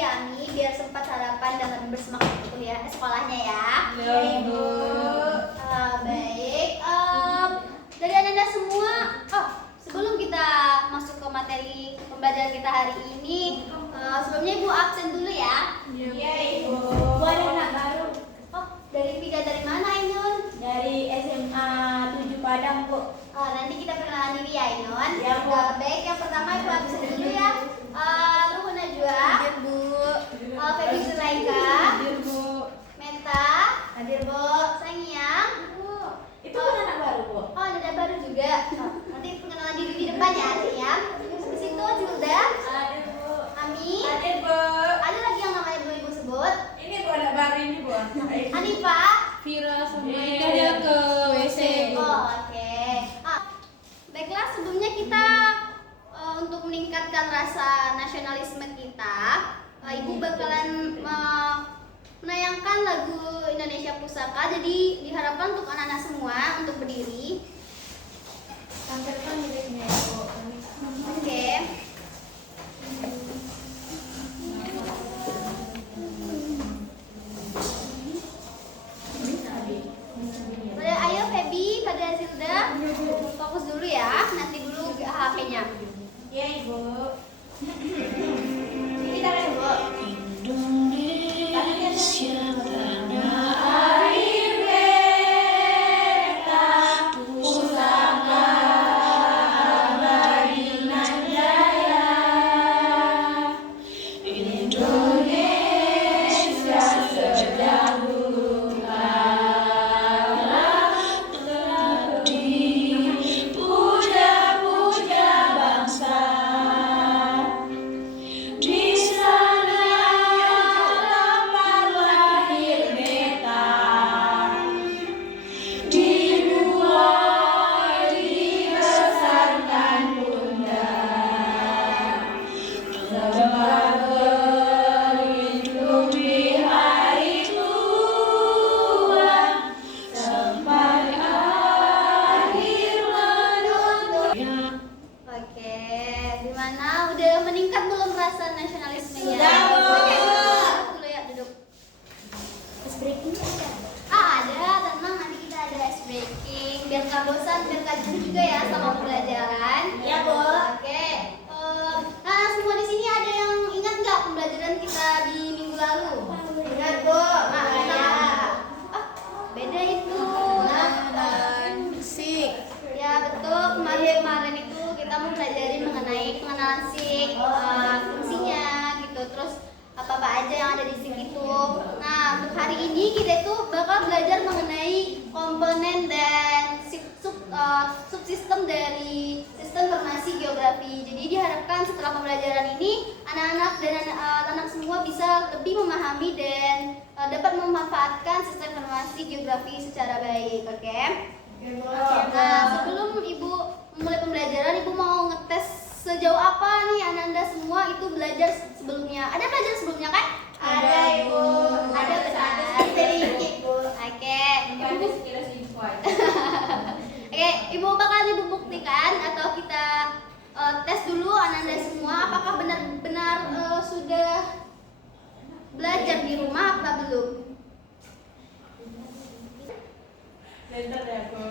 ya Ami, biar sempat sarapan dan bersemangat kuliah sekolahnya ya. Ya Ibu. Baik, dari Anda semua, sebelum kita masuk ke materi pembelajaran kita hari ini, sebelumnya Ibu absen dulu ya. Iya Ibu. Bu ada anak baru Dari mana Ainun? dari SMA 7 Padang, Bu. Nanti kita perkenalan diri ya Ainun. Ya, Bu. Baik, yang pertama Ibu absen dulu ya. Ruhun Najwa, Bu. Feby Zulaika, Hadir Bu. Meta, hadir Bu, Sangyang. Itu kan anak baru, Bu. Ada baru juga. Nanti pengenalan diri di depan ya, Sangyang. Habis itu Julda, Hadir, Bu. Ami. Hadir, Bu. Ada lagi yang namanya belum Ibu sebut. Ini Bu anak baru ini, Bu. Anifa. Vira sama Iya. Ika dia ke WC. Oke. Baiklah, sebelumnya kita untuk meningkatkan rasa nasionalisme kita, Ibu bakalan menayangkan lagu Indonesia Pusaka. Jadi diharapkan untuk anak-anak semua untuk berdiri. Tampilkan liriknya Bu. Oke. Ayo Feby, pada Zilda, fokus dulu ya. Nanti dulu HP-nya. Iya, Ibu. Kita kan Bu. Indonesia tanah air beta pusaka abadi nan jaya. Indonesia sejak dulu kala telah dipuja-puja bangsa. Di sana tempat lahir beta, dibuai dibesarkan bunda, tempat berlindung di hari tua, sampai akhir menuntut. Oke, gimana? Udah meningkat belum rasa nasionalismenya? Sudah, Bu. Dulu ya, duduk. Ice breaking ada. Ada, tenang, nanti kita ada ice breaking. Biar nggak bosan, biar nggak jenuh juga ya sama pembelajaran. Iya, Bu. Oke. Nah, semua di sini ada yang ingat nggak pembelajaran kita di minggu lalu? Ingat, Bu. Beda itu. Musik. Ya betul, kemarin itu kita mempelajari mengenai pengenalan SIG, fungsinya gitu, terus apa-apa aja yang ada di SIG itu. Nah, untuk hari ini kita itu bakal belajar mengenai komponen dan subsistem dari sistem informasi geografi. Jadi diharapkan setelah pembelajaran ini anak-anak dan anak semua bisa lebih memahami dan dapat memanfaatkan sistem informasi geografi secara baik, oke? Nah, sebelum Ibu mulai pembelajaran, Ibu mau ngetes sejauh apa nih anak-anak semua itu belajar sebelumnya. Ada belajar sebelumnya kan? Ada, Ibu. Ada benar. Sedikit, Bu. Oke. Ada sekilas info aja. Oke, Ibu bakal Ibu buktikan atau kita tes dulu anak-anak semua apakah benar-benar sudah belajar di rumah apa belum? Bentar ya, Bu.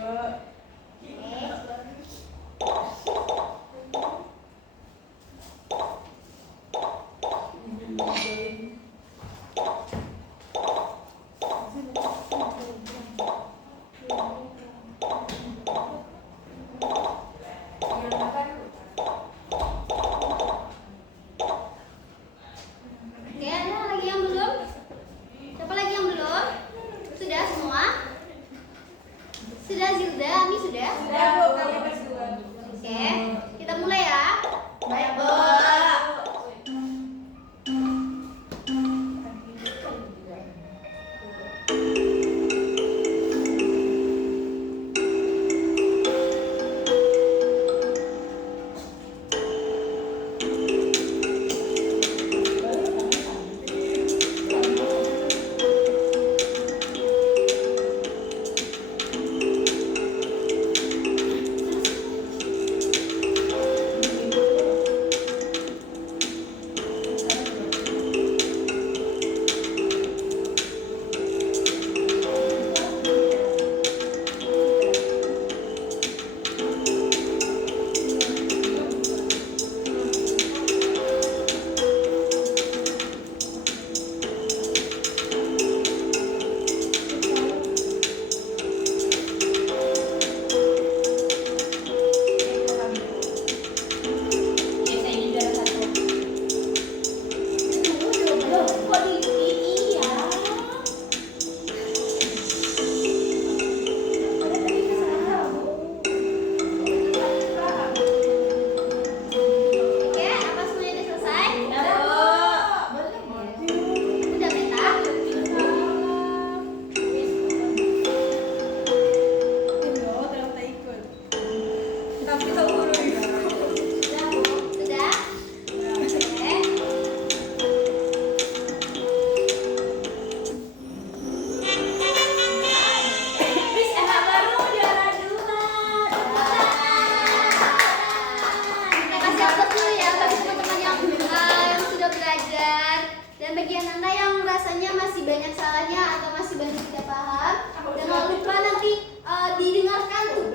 Dan bagian Anda yang rasanya masih banyak salahnya atau masih banyak tidak paham, jangan lupa nanti didengarkan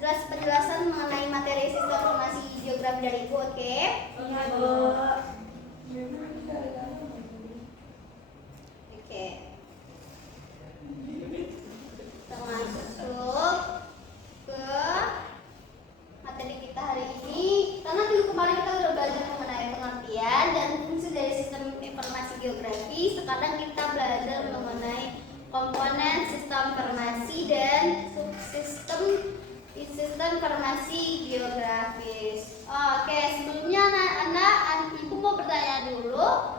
penjelasan mengenai materi sistem informasi geografi dari Ibu, oke? Iya, Bu. Oke. Kita masuk ke materi kita hari ini. Karena dulu kemarin kita udah belajar mengenai pengertian dan fungsi dari sistem informasi geografi. Sekarang kita belajar mengenai komponen sistem informasi dan subsistem sistem informasi geografis. Oke, sebelumnya Ibu mau bertanya dulu.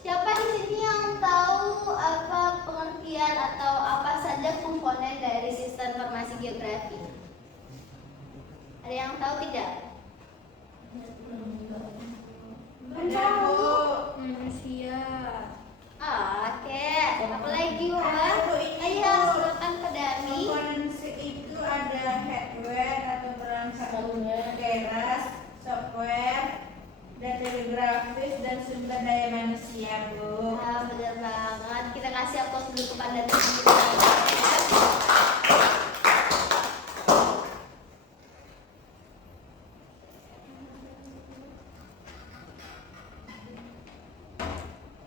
Siapa di sini yang tahu apa pengertian atau apa saja komponen dari sistem informasi geografi? Ada yang tahu tidak? Ada, Bu. Manusia. Oke, apa lagi Bu? Ayo silakan Pak Dami. Komponensi itu ada hardware atau perangkat keras, software, data geografis dan sumber daya manusia, Bu. Benar banget. Kita kasih aplaus dulu kepada tim kita.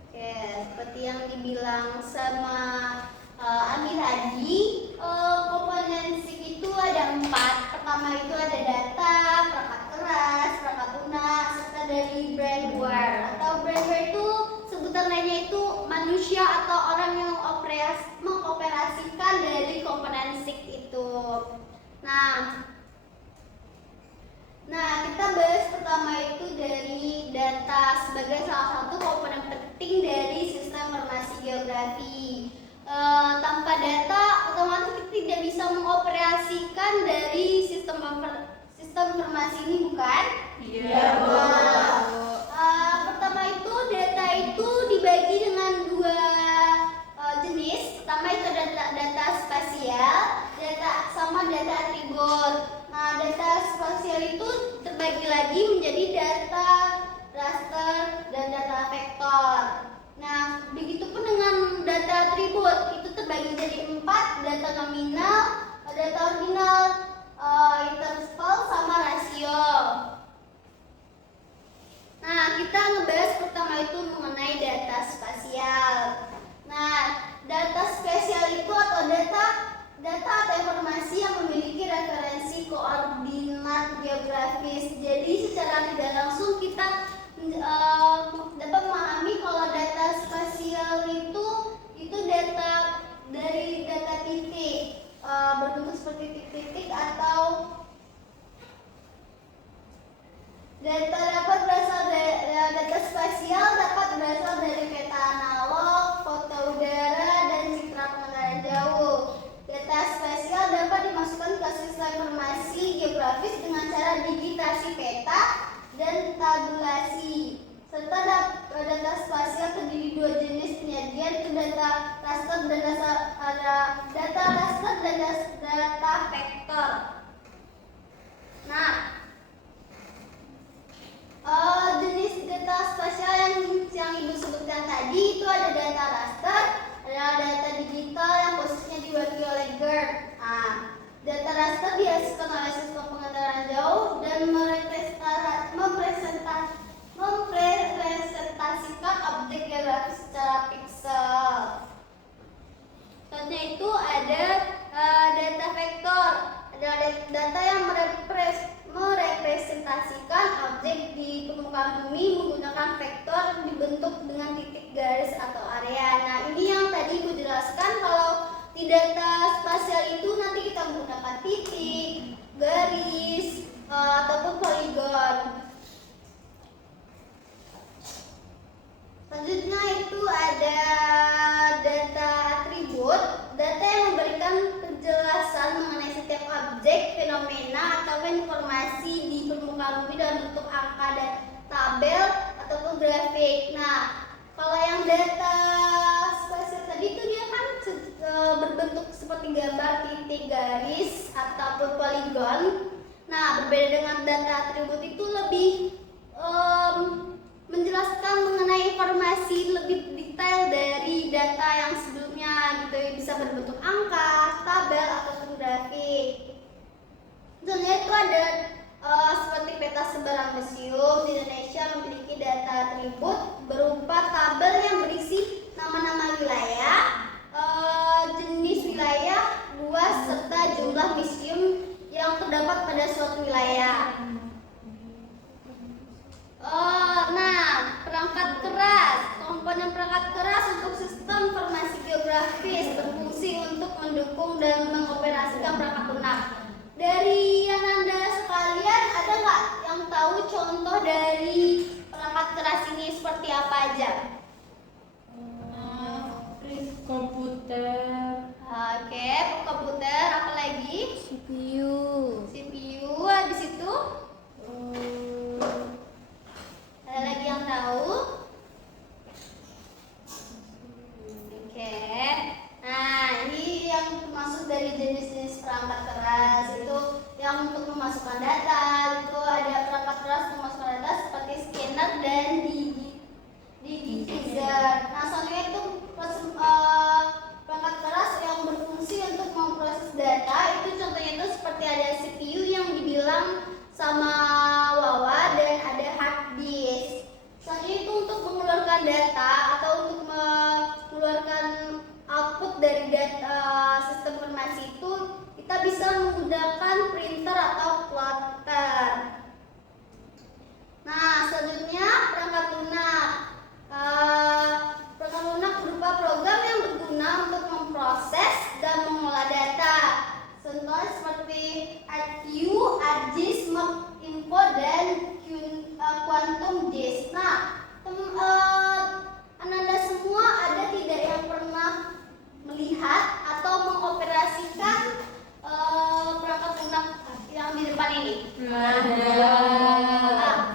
Oke, seperti yang dibilang sama Ami tadi, komponensi itu ada 4. Pertama itu ada data, perangkat keras, perangkat lunak, serta dari brandware. Atau brandware itu sebutan lainnya itu manusia atau orang yang mengoperasikan dari komponensi itu. Nah, kita bahas pertama itu dari data sebagai salah satu komponen penting dari sistem informasi geografi. Tanpa data, otomatis kita tidak bisa mengoperasikan dari sistem informasi ini, bukan? Iya, Bu. Pertama itu data itu dibagi dengan 2 jenis. Pertama itu data spasial, sama data atribut. Nah, data spasial itu terbagi lagi menjadi data raster dan data vektor. Nah, begitupun dengan data atribut itu terbagi menjadi 4, data nominal, data ordinal, interval sama rasio. Nah, kita ngebahas pertama itu mengenai data spasial. Nah, data spasial itu atau data atau informasi yang memiliki referensi koordinat geografis. Jadi secara tidak langsung kita dapat memahami kalau data spasial itu data dari data titik, berbentuk seperti titik-titik atau data spasial dapat berasal dari peta analog, foto udara, dan citra pengenalan jauh. Data spasial dapat dimasukkan ke sistem informasi geografis dengan cara digitasi peta dan tabulasi. Serta data spasial terdiri 2 jenis penyajian, itu data raster dan data vektor. Nah, jenis data spasial yang Ibu sebutkan tadi itu ada data raster, ada data digital yang posisinya diwakili oleh GERD. Data raster dihasilkan oleh sistem pengendaraan jauh dan mempresentasikan objek geografis secara piksel. Contohnya itu ada data vektor, adalah data yang merepresentasikan objek di permukaan bumi menggunakan vektor dibentuk dengan titik, garis, atau area. Nah, ini yang tadi Ibu jelaskan kalau di data spasial itu nanti kita menggunakan titik, garis, ataupun poligon. Selanjutnya itu ada data atribut, data yang memberikan penjelasan mengenai setiap objek, fenomena, atau informasi di permukaan bumi dalam bentuk angka dan tabel ataupun grafik. Nah, kalau yang data spasial tadi itu dia kan berbentuk seperti gambar, titik, garis, ataupun poligon. Nah, berbeda dengan data atribut itu lebih menjelaskan data yang sebelumnya gitu, bisa berbentuk angka, tabel ataupun grafik. Contohnya itu ada seperti peta sebaran museum di Indonesia memiliki data atribut berupa tabel yang berisi nama-nama wilayah, jenis wilayah, luas serta jumlah museum yang terdapat pada suatu wilayah. Nah, perangkat keras. Komponen perangkat keras untuk sistem informasi geografis berfungsi untuk mendukung dan mengoperasikan perangkat lunak. Dari Ananda sekalian, ada nggak yang tahu contoh dari perangkat keras ini seperti apa aja? Komputer. Oke, komputer, apa lagi? CPU. CPU, habis itu ada lagi yang tahu? Oke. Nah, ini yang masuk dari jenis-jenis perangkat keras itu yang untuk memasukkan data. Itu ada perangkat keras untuk memasukkan data seperti scanner dan digitizer. Nah, soalnya itu perangkat keras yang berfungsi untuk memproses data. Itu contohnya itu seperti ada CPU yang dibilang sama Wawa dan ada hard disk. Soalnya itu untuk mengeluarkan data atau untuk mengeluarkan output dari data sistem informasi itu kita bisa menggunakan printer atau plotter. Nah, selanjutnya perangkat lunak. Perangkat lunak berupa program yang berguna untuk memproses dan mengolah data. Contohnya seperti ArcQ, ArcGIS, Mapinfo, dan Quantum GIS. Nah, Ananda semua ada tidak yang pernah melihat atau mengoperasikan perangkat lunak yang di depan ini?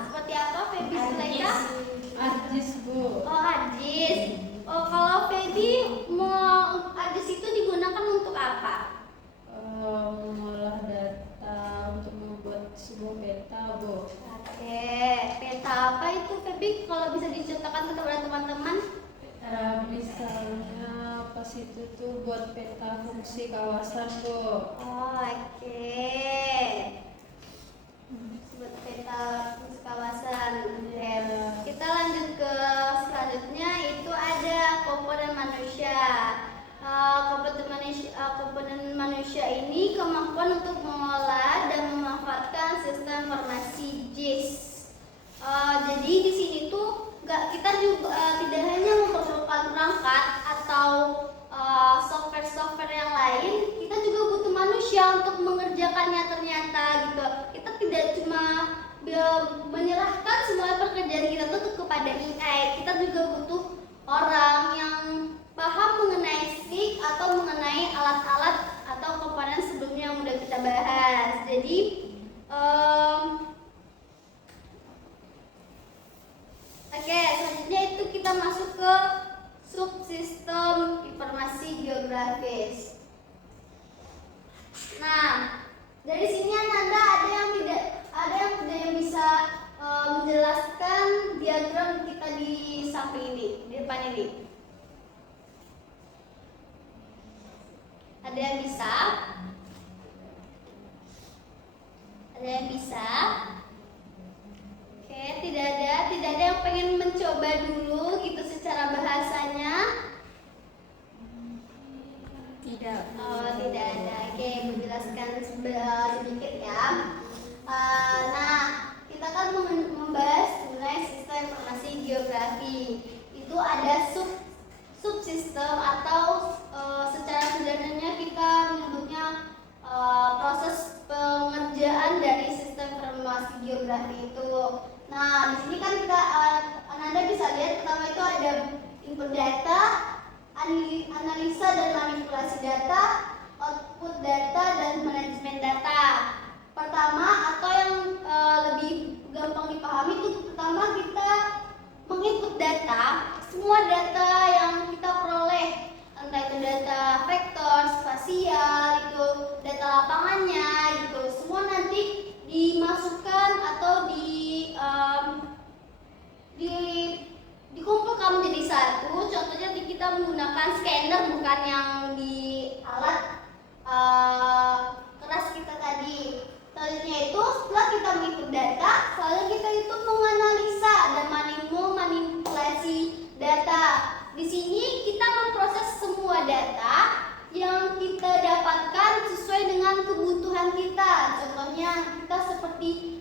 Seperti apa, Feby Sulaika? ArcGIS, Bu. Oh, ArcGIS. Kalau Feby, mau ArcGIS itu digunakan untuk apa? Mengolah data untuk membuat sebuah peta, Bu. Oke, peta apa itu, Feby? Kalau bisa dicontohkan kepada teman-teman? Misalnya pas itu tuh buat peta fungsi kawasan, Bu. Oke. Buat peta fungsi kawasan. Oke. Kita lanjut ke selanjutnya, itu ada komponen manusia. Komponen manusia ini kemampuan untuk mengolah dan memanfaatkan sistem informasi GIS. Jadi di sini tuh kita juga tidak hanya memerlukan perangkat atau software-software yang lain, kita juga butuh manusia untuk mengerjakannya ternyata gitu. Kita tidak cuma menyerahkan semua pekerjaan kita tuh kepada AI, kita juga butuh orang yang paham mengenai SIG atau mengenai alat-alat atau komponen sebelumnya yang udah kita bahas. Jadi oke, selanjutnya itu kita masuk ke subsistem informasi geografis. Nah, dari sini Ananda ada yang tidak bisa menjelaskan diagram kita di samping ini, di depan ini. Ada yang bisa? Ada yang bisa? Oke, tidak ada yang pengen mencoba dulu gitu secara bahasanya? Tidak. Oh, tidak ada. Oke, menjelaskan sedikit ya. Nah, kita kan membahas mengenai sistem informasi geografi. Itu ada subsistem atau secara sederhananya kita menyebutnya proses pengerjaan dari sistem informasi geografi itu. Nah, di sini kan kita Ananda bisa lihat pertama itu ada input data, analisa dan manipulasi data, output data, dan manajemen data. Pertama atau yang lebih gampang dipahami itu pertama kita menginput data, semua data yang kita peroleh, entah itu data vektor, spasial, itu data lapangannya, gitu, semua nanti dimasukkan atau dikumpulkan menjadi satu. Contohnya kita menggunakan menggunakan scanner, bukan yang di alat keras kita tadi. Selanjutnya itu setelah kita menginput data, selanjutnya kita itu menganalisa dan manipulasi data. Di sini kita memproses semua data yang kita dapatkan sesuai dengan kebutuhan kita. Contohnya kita seperti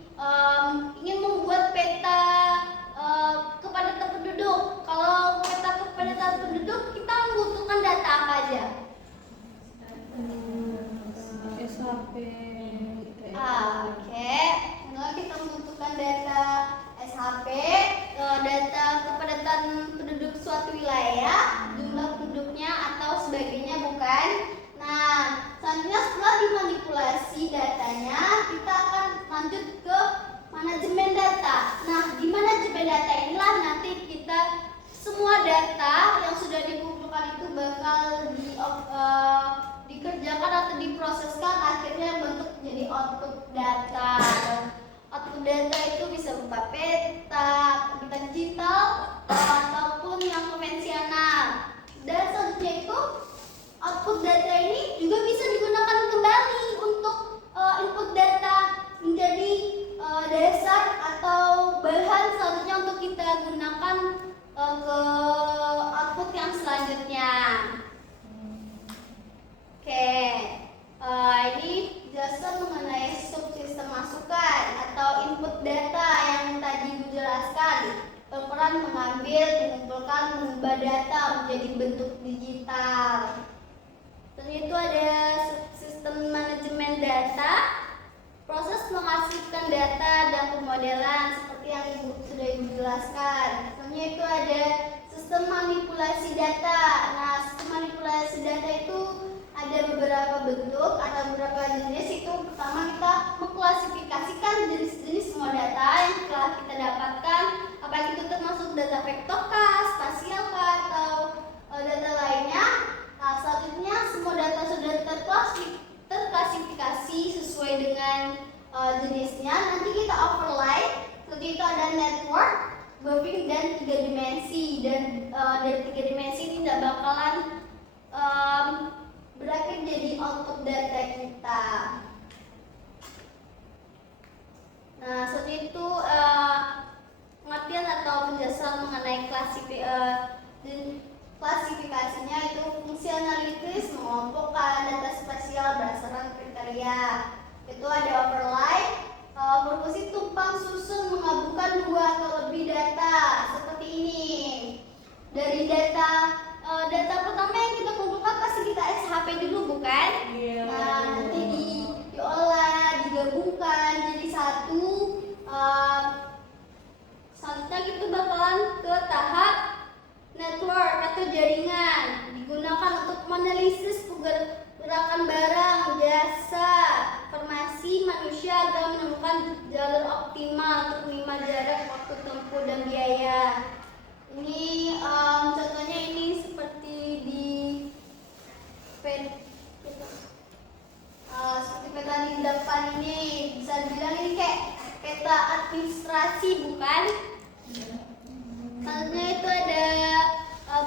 ingin membuat peta kepadatan penduduk. Kalau peta kepadatan penduduk, kita membutuhkan data apa aja? SHP. Oke. Nah, kita membutuhkan data SHP, data kepadatan penduduk suatu wilayah, jumlah penduduknya atau sebagainya, bukan? Nah, selanjutnya setelah dimanipulasi datanya, kita akan lanjut ke manajemen data. Nah, di manajemen data inilah nanti kita semua data yang sudah dikumpulkan itu bakal dikerjakan atau diproseskan, akhirnya bentuk jadi output data. Output data itu bisa berupa peta digital ataupun yang konvensional. Dan selanjutnya itu output data ini juga bisa digunakan kembali untuk input data menjadi dasar atau bahan selanjutnya untuk kita gunakan ke output yang selanjutnya. Oke, ini jelasan mengenai subsistem masukan atau input data yang tadi Ibu jelaskan. Berperan mengambil, mengumpulkan, mengubah data menjadi bentuk digital. Dan itu ada subsistem manajemen data, proses menghasilkan data dan pemodelan seperti yang sudah Ibu jelaskan. Selanjutnya itu ada sistem manipulasi data. Nah, sistem manipulasi data itu ada beberapa bentuk, ada beberapa jenis. Itu pertama kita mengklasifikasikan jenis-jenis semua data yang telah kita dapatkan, apakah itu termasuk data vektor kah, spasial kah, atau data lainnya. Nah, selanjutnya semua data sudah terklasifikasi sesuai dengan jenisnya. Nanti kita overlay. Seperti itu ada network, grouping, dan 3 dimensi. Dan dari 3 dimensi ini tidak bakalan berakhir jadi output data kita. Nah, seperti itu pengertian atau penjelasan mengenai klasifikasinya. Itu fungsi analitis mengelompokkan data spasial berdasarkan kriteria. Itu ada overlay, berfungsi tumpang susun menggabungkan 2 atau lebih data seperti ini. Dari data pertama yang kita kumpulkan pasti kita SHP dulu, bukan? Iya. Nah, nanti diolah, digabungkan jadi satu. Selanjutnya kita bakalan ke tahap network atau jaringan, digunakan untuk menganalisis pergerakan barang, jasa, informasi manusia agar menemukan jalur optimal untuk minimal jarak, waktu tempuh, dan biaya. Ini contohnya ini seperti di seperti peta di depan ini, bisa dibilang ini kayak peta administrasi, bukan? Selanjutnya itu ada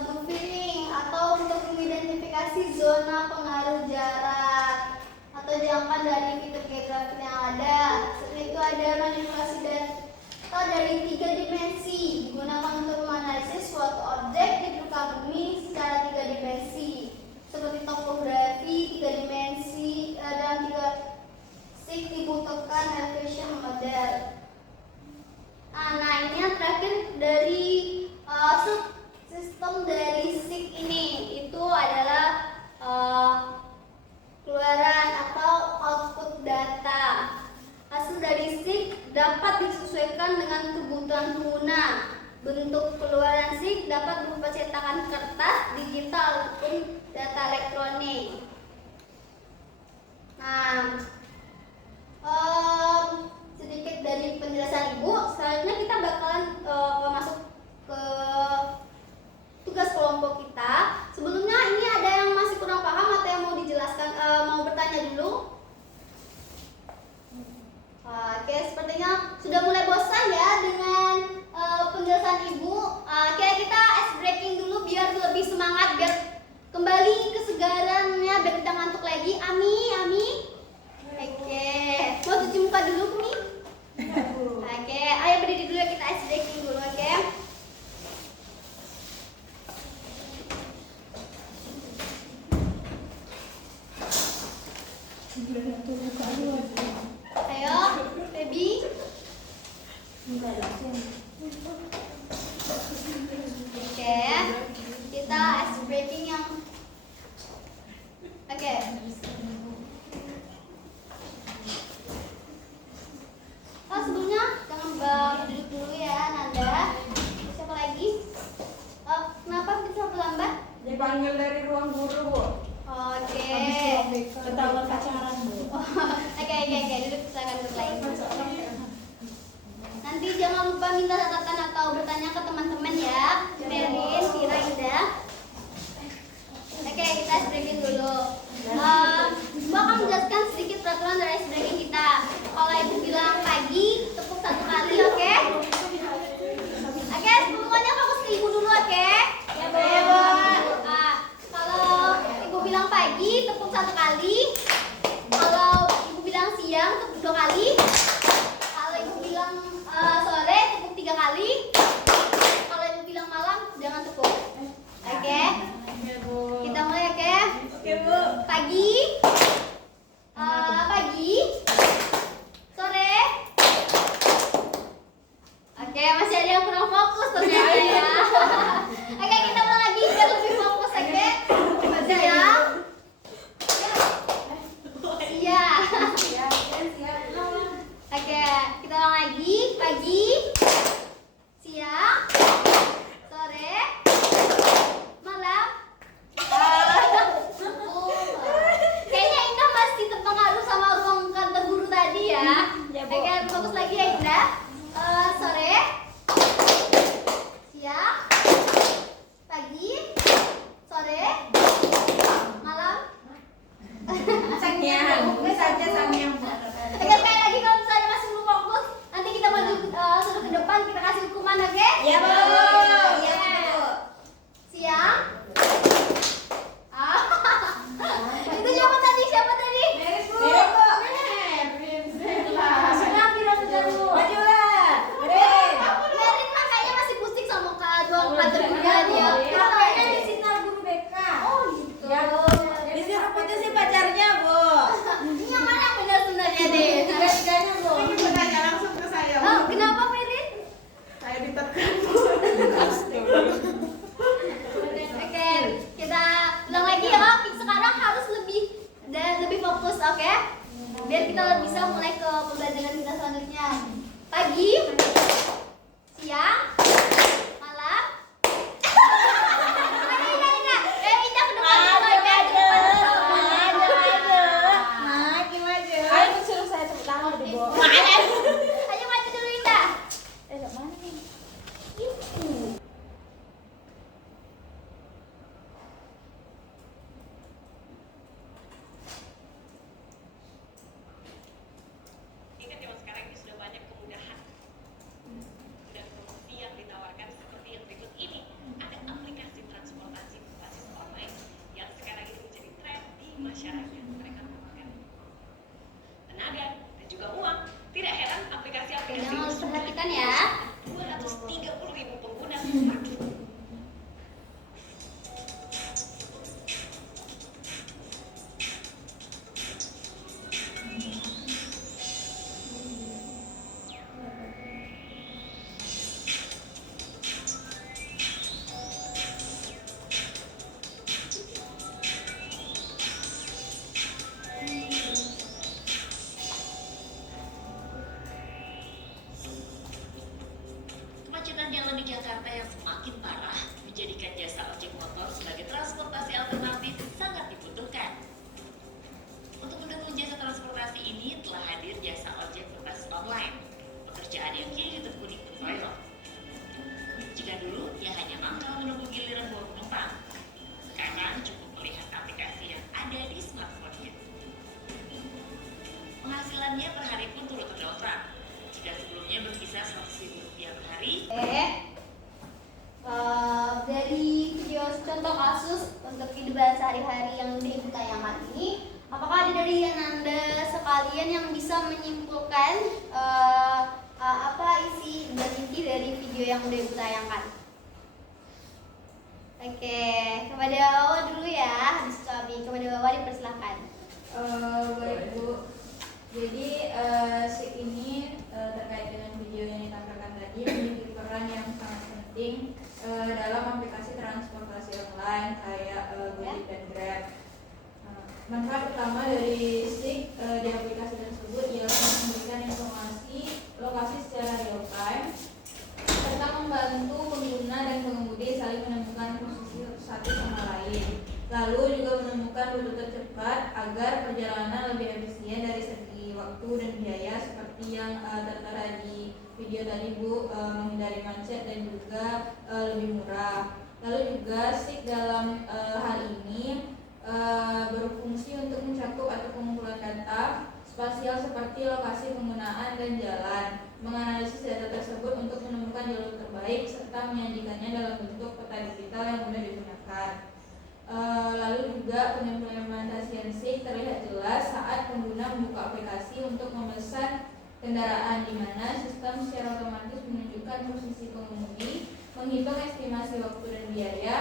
grouping atau untuk mengidentifikasi zona pengaruh jarak atau jangkauan dari fitur geografis yang ada. Seperti itu ada manipulasi data dari 3 dimensi, digunakan untuk menganalisis suatu objek di muka bumi secara 3 dimensi, seperti topografi 3 dimensi dan 3 SIG dibutuhkan elevation model. Nah, ini yang terakhir dari sistem dari SIG ini, itu adalah keluaran atau output data. Hasil dari SIG dapat disesuaikan dengan kebutuhan pengguna. Bentuk keluaran SIG dapat berupa cetakan kertas, digital, ataupun data elektronik. Nah, sedikit dari penjelasan Ibu. Selanjutnya kita bakalan masuk ke tugas kelompok kita. Sebelumnya ini ada yang masih kurang paham atau yang mau dijelaskan, mau bertanya dulu? Oke, sepertinya sudah mulai bosan ya dengan penjelasan Ibu. Oke, kita ice breaking dulu biar lebih semangat, biar Ayo, Baby. Oke, kita ice breaking yang oke. Oh, sebelumnya jangan duduk dulu ya, Nanda. Siapa lagi? Oh, kenapa bisa terlambat? Dipanggil dari ruang guru, Bu. Oke. Ketahuan pacaran, Bu. Oke, duduk, silakan duduk lagi. Nanti jangan lupa minta catatan atau bertanya ke teman-teman ya. Merin, Tira, Ida. Oke, kita ice breaking dulu. Mbak akan menjelaskan sedikit peraturan dari ice breaking kita. Kalau ibu bilang pagi, tepuk 1 kali, oke? Oke, semuanya fokus ke ibu dulu, oke? Ya, Bu. Nah, kalau ibu bilang pagi, tepuk 1 kali. Kalau ibu bilang siang, tepuk 2 kali. Kalau ibu bilang sore, tepuk 3 kali. Kalau ibu bilang malam, jangan tepuk. Oke? Kita mulai, oke? Oke, Bu. Pagi, pagi, sore. Oke, masih ada yang kurang fokus ternyata ya. Oke, kita ulang lagi biar lebih fokus, oke? Siang. Iya. Oke, kita ulang lagi. Pagi, siang, sore, malam. Kayaknya Indah masih terpengaruh sama ruang kantor guru tadi ya. Oke, fokus lagi ya Indah. Sore, siang, pagi, sore, malam. Sangiang. Ini saja sangiang, Bu. Oke, sekali lagi kalau misalnya masih belum fokus, nanti kita maju suruh ke depan, kita kasih hukuman, oke? Ya, Bu. Oke. Ya, Bu. Siang. Itu siapa tadi? Siapa tadi? Meris, Bu. Sudah, Vira sudah dulu. Majulah. Meris. Merin mah kayaknya masih pusing sama ruang kantor guru dia. Kita kayaknya di sinar guru BK. Oh gitu. Ya, Bu. Disuruh putusin pacarnya, Bu. Yang mana yang benar sebenarnya deh? Tiga-tiganya, Bu. Ini bertanya langsung ke saya, Bu. Oh, kenapa Merin? Saya ditekan, Bu. Oke, kita ulang lagi ya. Sekarang harus lebih fokus, oke? Biar kita bisa mulai ke pembelajaran kita selanjutnya. Pagi, siang, malam. Ayo, Indah. Indah ke depan dulu, oke? Ke depan dulu. Maju. Ayo suruh saya tepuk tangan deh, Bu. Ayo maju dulu, Indah. Mana nih? Ingat zaman sekarang ini sudah banyak kemudahan dan promosi yang ditawarkan seperti yang berikut ini. Ada aplikasi transportasi berbasis online yang sekarang ini menjadi tren di masyarakat. Mereka menggunakan tenaga dan juga uang. Tidak heran aplikasi-aplikasi Jangan harus perhatikan ya. 230.000 pengguna smartphone. Kemacetan jalan di Jakarta yang semakin parah menjadikan jasa ojek motor sebagai transportasi alternatif sangat dibutuhkan. Untuk mendukung jasa transportasi ini telah hadir jasa ojek berbasis online, pekerjaan yang kini ditekuni viral. Jika dulu ia hanya mangkal menunggu giliran bawa penumpang, sekarang cukup melihat aplikasi yang ada di smartphone-nya. Penghasilannya per hari pun turut terdongkrak. Jika sebelumnya berkisar Rp100.000 per hari, Dari video contoh kasus untuk kehidupan sehari-hari yang udah ibu tayangkan ini, apakah ada dari Anda sekalian yang bisa menyimpulkan apa isi dan inti dari video yang udah ibu tayangkan? Oke, kepada Wawa dulu ya, habis itu Abi. Kepada Wawa dipersilahkan. Baik, Bu. dalam aplikasi transportasi online kayak Gojek dan Grab. Manfaat utama dari SIG di aplikasi tersebut ialah memberikan informasi lokasi secara real time serta membantu pengguna dan pengemudi saling menemukan posisi satu sama lain. Lalu juga menemukan rute tercepat agar perjalanan lebih efisien dari segi waktu dan biaya seperti yang tertera di video tadi Bu, menghindari macet dan juga lebih murah. Lalu juga SIG dalam hal ini berfungsi untuk mencakup atau pengumpulan data spasial seperti lokasi penggunaan dan jalan, menganalisis data tersebut untuk menemukan jalur terbaik serta menyajikannya dalam bentuk peta digital yang mudah digunakan. Lalu juga pengimplementasian SIG terlihat jelas saat pengguna membuka aplikasi untuk memesan kendaraan, di mana sistem secara otomatis menunjukkan posisi pengemudi, menghitung estimasi waktu dan biaya,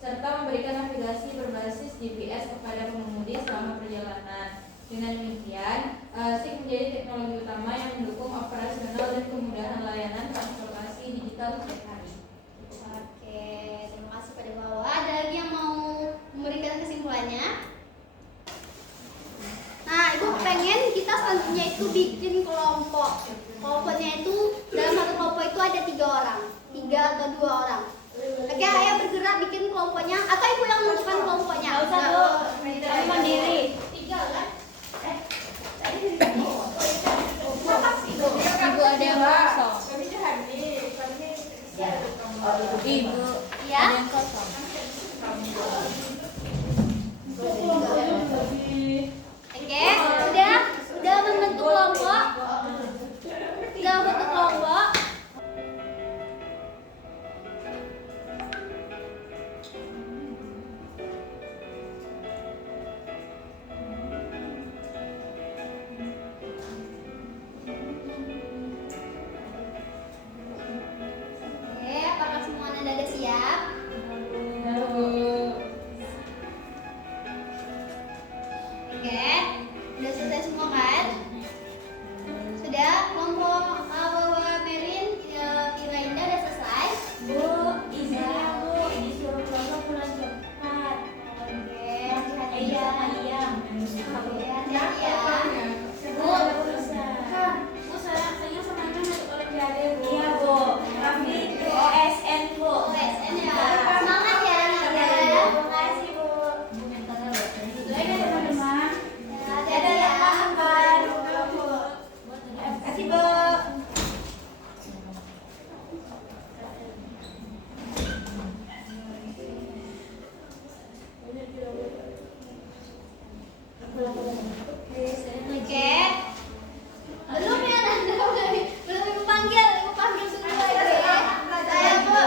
serta memberikan navigasi berbasis GPS kepada pengemudi selama perjalanan. Dengan demikian, SIG menjadi teknologi utama yang mendukung operasional dan kemudahan layanan transportasi digital sehari-hari. Oke, terima kasih pada bawah. Ada lagi yang mau memberikan kesimpulannya? Nah, Ibu pengen kita selanjutnya itu bikin kelompok. Kelompoknya itu dalam satu kelompok itu ada 3 orang, 3 atau 2 orang. Oke, Ayah bergerak bikin kelompoknya atau Ibu yang menentukan kelompoknya? Nggak usah Bu, kamu mandiri. 3 kan? Ibu ada yang kosong. Kami hadir. Ibu Iya. ada yang kosong. Oke, udah membentuk kelompok. Udah membentuk kelompok. Oke, apakah semua Anda sudah siap? Oke, udah selesai semua kan? Sudah, kelompok bawa Merin, Kira Indah udah selesai? Bu, izinnya Bu, disuruh kelompok pulang cepat. Oke, Hati-hati sama Iyam. hati-hati ya. Bu, Bu saya semuanya masuk Olimpiade Bu. Iya Bu, tapi OSN Bu. OSN ya. Semangat ya anak-anak ya. Terima kasih Bu. Baik ya teman-teman. Hati-hati ya. Terima kasih Bu. Oke. Belum ya, belum Ibu panggil dulu ya. Saya Bu.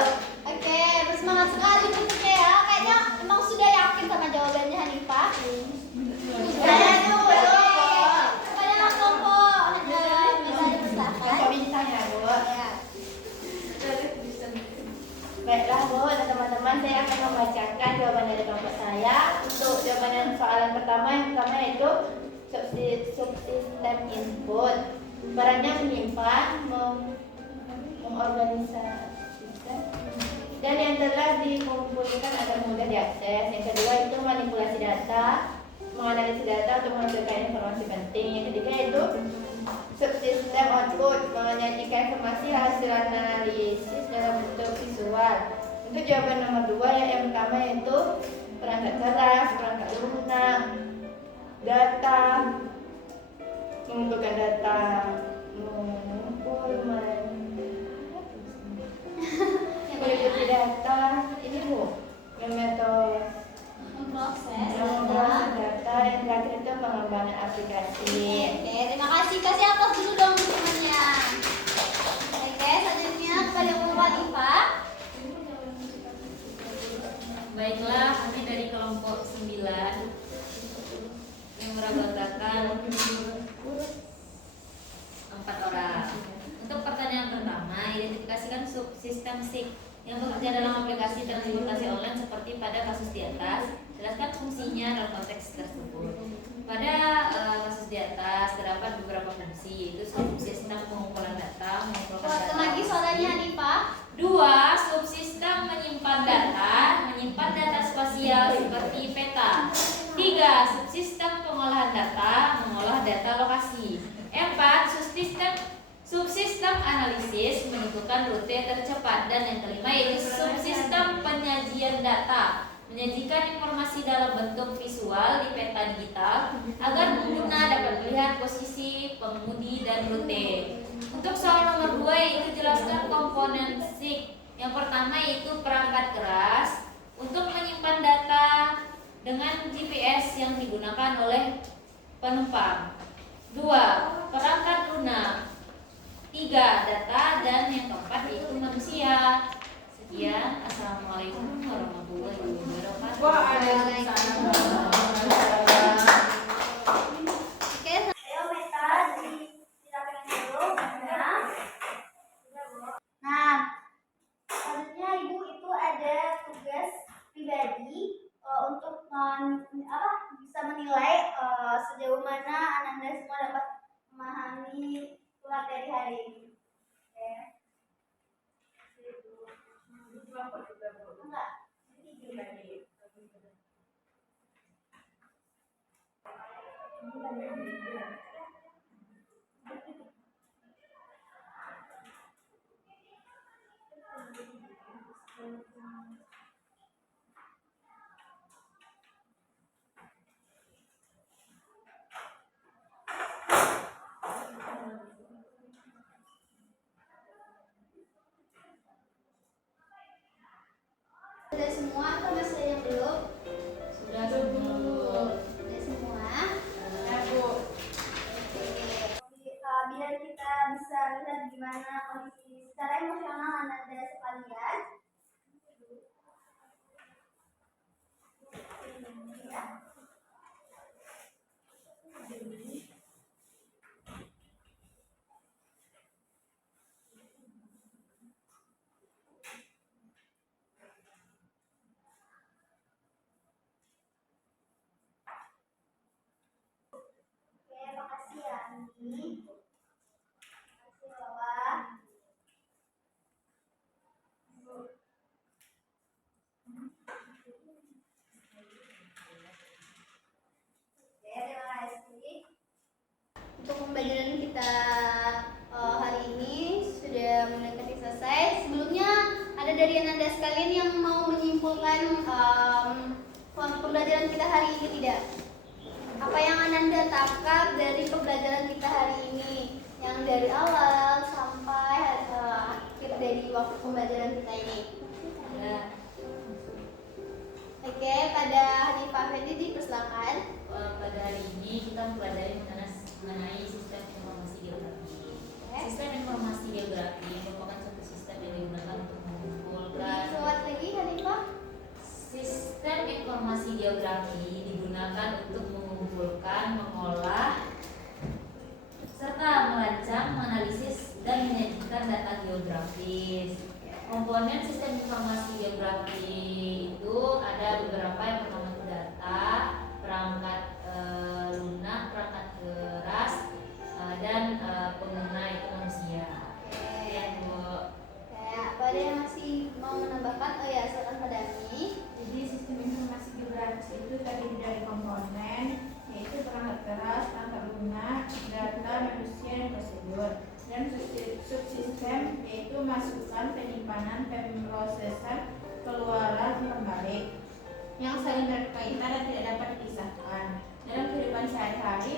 Oke, bersemangat sekali bentuknya ya. Kayaknya emang sudah yakin sama jawabannya Hanifah. Saya dulu. Kepada kelompok bisa dipersilakan. Bintang ya Bu. Ya. Baiklah Bu dan teman-teman, saya akan membacakan jawaban dari kelompok saya. Untuk jawaban soalan pertama, yang pertama yaitu subsistem input. Perannya menyimpan, mengorganisasikan, dan yang telah dikumpulkan agar mudah diakses. Yang kedua itu manipulasi data, menganalisis data untuk menghasilkan informasi penting. Yang ketiga itu subsistem output, menyajikan informasi hasil analisis dalam bentuk visual. Untuk jawaban nomor 2 yang pertama yaitu perangkat keras, perangkat lunak, data, mengumpulkan data, mengikuti data, ini Bu, metode Memproses memproses data. data, yang terakhir itu pengembangan aplikasi. Oke, terima kasih. Kasih aplaus dulu dong semuanya. Oke, selanjutnya kepada Bu Hanifah. Baiklah, kami dari kelompok 9 yang beranggotakan 4 orang. Untuk pertanyaan pertama, identifikasikan subsistem SIG yang bekerja dalam aplikasi transportasi online seperti pada kasus di atas. Jelaskan fungsinya dalam konteks tersebut. Pada kasus di atas terdapat beberapa fungsi, yaitu subsistem pengumpulan data, mengumpulkan Kuatkan data. lagi suaranya Hanifah. 2. Subsistem seperti peta. 3. Subsistem pengolahan data, mengolah data lokasi. 4. Subsistem analisis, menentukan rute tercepat. Dan yang kelima yaitu subsistem penyajian data, menyajikan informasi dalam bentuk visual di peta digital agar pengguna dapat melihat posisi pengemudi dan rute. Untuk soal nomor 2 yaitu jelaskan komponen SIG. Yang pertama yaitu perangkat keras untuk menyimpan data dengan GPS yang digunakan oleh penumpang. 2. Perangkat lunak. 3. Data. Dan yang keempat yaitu manusia. Sekian. Assalamualaikum warahmatullahi wabarakatuh. Waalaikumsalam. Oke, ayo Meta dirapikan dulu. Nah, selanjutnya Ibu itu ada tugas pribadi untuk bisa menilai sejauh mana Ananda semua dapat memahami materi hari ini. Oke. Enggak. Sudah semua atau masih ada yang belum? Sudah semua. Sudah semua. Ya, Bu. Biar kita bisa lihat gimana kondisi secara emosional Ananda sekalian. Oke, makasih ya Andi. Makasih Lola. Oke, terima kasih. Untuk pembelajaran kita hari ini sudah mendekati selesai. Sebelumnya ada dari Ananda sekalian yang mau menyimpulkan pembelajaran kita hari ini tidak? Apa yang Ananda tangkap dari pembelajaran kita hari ini? Yang dari awal sampai akhir dari waktu pembelajaran kita ini. Ya. Oke, pada Hanifah Fendi dipersilakan. Pada hari ini kita mempelajari mengenai sistem informasi geografi. Sistem informasi geografi merupakan suatu sistem yang digunakan untuk mengumpulkan. Kuat lagi Hanifah. Sistem informasi geografi digunakan untuk mengumpulkan, mengolah, serta merancang, menganalisis, dan menyajikan data geografis. Komponen sistem informasi geografi itu ada beberapa. Yang pertama itu data, perangkat lunak, perangkat keras, dan pengguna itu manusia. Yang Apa ada yang masih mau menambahkan? Oh ya, silakan pada Ami. Jadi sistem informasi geografis itu terdiri dari komponen, yaitu perangkat keras, perangkat lunak, data, manusia, dan prosedur. Dan subsistem yaitu masukan, penyimpanan, pemrosesan, keluaran, pembalik yang saling berkaitan dan tidak dapat dipisahkan. Dalam kehidupan sehari-hari,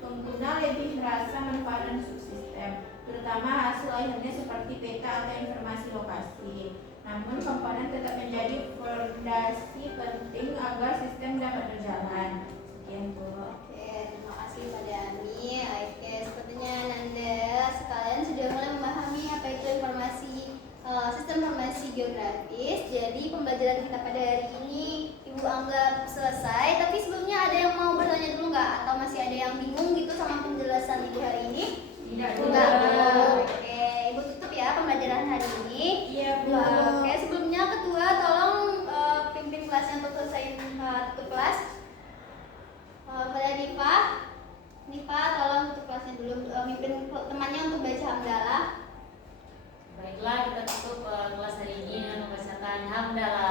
pengguna lebih merasa manfaat subsistem, terutama hasil akhirnya seperti peta atau informasi lokasi. Namun komponen tetap menjadi fondasi penting agar sistem dapat berjalan. Sekian Bu. Oke, terima kasih pada Ami. Oke, sepertinya Nanda sekalian sudah mulai memahami apa itu sistem informasi geografis. Jadi pembelajaran kita pada hari ini Ibu anggap selesai. Tapi sebelumnya ada yang mau bertanya dulu nggak? Atau masih ada yang bingung gitu sama penjelasan Ibu hari ini? tidak Enggak, Bu. Oke, Ibu tutup ya pembelajaran hari ini. Iya, Bu. Oke, sebelumnya Ketua tolong pimpin kelasnya untuk selesai tutup kelas. Pada Nifa tolong tutup kelasnya dulu, mimpin temannya untuk baca hamdalah. Baiklah, kita tutup kelas hari ini dengan membacakan hamdalah.